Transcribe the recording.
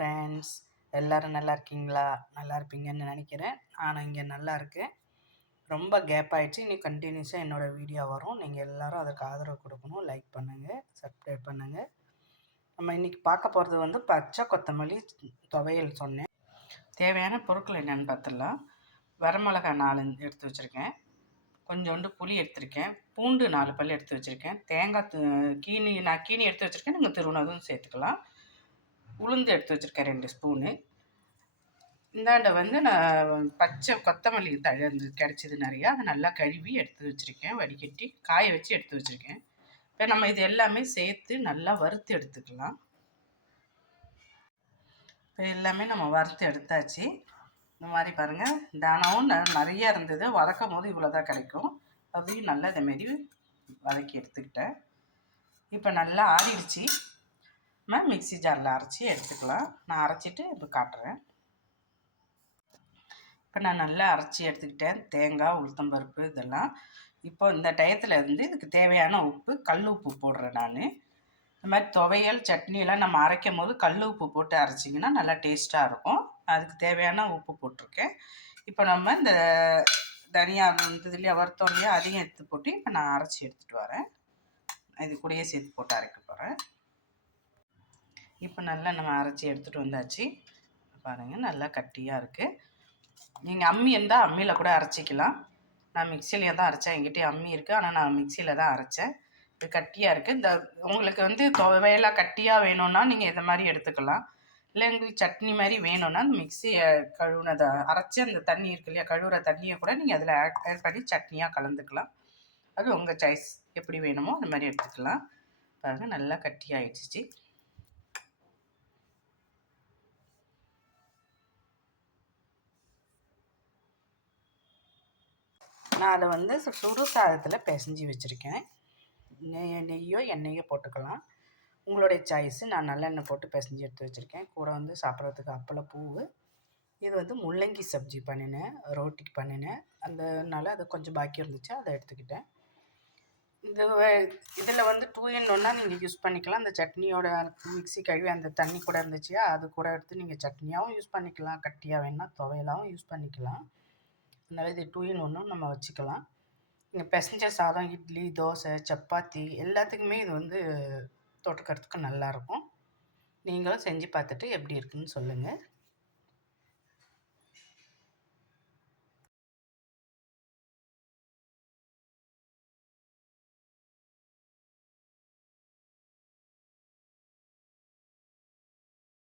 Friends, எல்லோரும் நல்லா இருக்கீங்களா? நல்லா இருப்பீங்கன்னு நினைக்கிறேன். நானும் இங்கே நல்லா இருக்கேன். ரொம்ப கேப் ஆகிடுச்சு. இனி கண்டினியூஸாக என்னோடய வீடியோ வரும். நீங்கள் எல்லோரும் அதற்கு ஆதரவு கொடுக்கணும். லைக் பண்ணுங்கள், சப்ஸ்கிரைப் பண்ணுங்கள். நம்ம இன்றைக்கி பார்க்க போகிறது வந்து பச்சை கொத்தமல்லி துவையல் சொன்னேன். தேவையான பொருட்கள் என்னென்னு பார்த்துடலாம். வரமிளகா 4 எடுத்து வச்சுருக்கேன். கொஞ்சோண்டு புளி எடுத்திருக்கேன். பூண்டு 4 பல் எடுத்து வச்சுருக்கேன். தேங்காய் நான் கீனி எடுத்து வச்சுருக்கேன். நீங்கள் திருவுனதும் சேர்த்துக்கலாம். உளுந்து எடுத்து வச்சுருக்கேன் 2 ஸ்பூனு. இந்தாண்ட வந்து நான் பச்சை கொத்தமல்லி தழை கிடச்சிது நிறையா. அதை நல்லா கழுவி எடுத்து வச்சுருக்கேன். வடிகட்டி காய வச்சு எடுத்து வச்சுருக்கேன். இப்போ நம்ம இது எல்லாமே சேர்த்து நல்லா வறுத்து எடுத்துக்கலாம். இப்போ எல்லாமே நம்ம வறுத்து எடுத்தாச்சு. இந்த மாதிரி பாருங்கள், தானாவும் நிறையா இருந்தது. வதக்கும் போது இவ்வளோ தான் கிடைக்கும். அதையும் நல்லா இதேமாரி வதக்கி எடுத்துக்கிட்டேன். இப்போ நல்லா ஆறிடுச்சு. நம்ம மிக்ஸி ஜாரில் அரைச்சி எடுத்துக்கலாம். நான் அரைச்சிட்டு இப்போ காட்டுறேன். இப்போ நான் நல்லா அரைச்சி எடுத்துக்கிட்டேன். தேங்காய், உளுத்தம்பருப்பு இதெல்லாம். இப்போ இந்த டயத்தில் இருந்து இதுக்கு தேவையான உப்பு, கல் உப்பு போடுறேன் நான். இந்த மாதிரி துவையல், சட்னியெல்லாம் நம்ம அரைக்கும் போது கல் உப்பு போட்டு அரைச்சிங்கன்னா நல்லா டேஸ்ட்டாக இருக்கும். அதுக்கு தேவையான உப்பு போட்டிருக்கேன். இப்போ நம்ம இந்த தனியா இதுலேயே வறுத்தோம் இல்லையா, அதையும் எடுத்து போட்டு இப்போ நான் அரைச்சி எடுத்துகிட்டு வரேன். இது கூடயே சேர்த்து போட்டு அரைக்க போகிறேன். இப்போ நல்லா நம்ம அரைச்சி எடுத்துகிட்டு வந்தாச்சு. பாருங்கள், நல்லா கட்டியாக இருக்குது. நீங்கள் அம்மி இருந்தால் அம்மியில் கூட அரைச்சிக்கலாம். நான் மிக்சியிலே தான் அரைச்சேன். என்கிட்ட அம்மி இருக்குது, ஆனால் நான் மிக்சியில் தான் அரைச்சேன். இது கட்டியாக இருக்குது. இந்த உங்களுக்கு வந்து துவையலாக கட்டியாக வேணும்னா நீங்கள் இதை மாதிரி எடுத்துக்கலாம். இல்லை உங்களுக்கு சட்னி மாதிரி வேணும்னா அந்த மிக்சியை கழுவுனதை அரைச்சி அந்த தண்ணி இருக்கு இல்லையா, கழுவுற தண்ணியை கூட நீங்கள் அதில் ஆட் பண்ணி சட்னியாக கலந்துக்கலாம். அது உங்கள் சாய்ஸ், எப்படி வேணுமோ அந்த மாதிரி எடுத்துக்கலாம். பாருங்கள், நல்லா கட்டி ஆயிடுச்சு. நான் அதை வந்து சுடு சாதத்தில் பிசைஞ்சி வச்சுருக்கேன். நெய்யோ எண்ணெயோ போட்டுக்கலாம், உங்களுடைய சாய்ஸு. நான் நல்லெண்ணெய் போட்டு பிசைஞ்சி எடுத்து வச்சுருக்கேன். கூட வந்து சாப்பிட்றதுக்கு அப்பளப்பூவு. இது வந்து முள்ளங்கி சப்ஜி பண்ணினேன், ரோட்டிக்கு பண்ணினேன். அதனால அது கொஞ்சம் பாக்கி இருந்துச்சு, அதை எடுத்துக்கிட்டேன். இதில் வந்து 2 in 1 நீங்கள் யூஸ் பண்ணிக்கலாம். அந்த சட்னியோட மிக்ஸி கழுவி அந்த தண்ணி கூட இருந்துச்சுயா, அது கூட எடுத்து நீங்கள் சட்னியாகவும் யூஸ் பண்ணிக்கலாம், கட்டியாக வேணுன்னா துவையலாகவும் யூஸ் பண்ணிக்கலாம். அதனால் இது 2 in 1 நம்ம வச்சுக்கலாம். நீங்கள் பிசைஞ்ச சாதம், இட்லி, தோசை, சப்பாத்தி எல்லாத்துக்குமே இது வந்து தொட்டுக்கிறதுக்கு நல்லாயிருக்கும். நீங்களும் செஞ்சு பார்த்துட்டு எப்படி இருக்குன்னு சொல்லுங்கள்.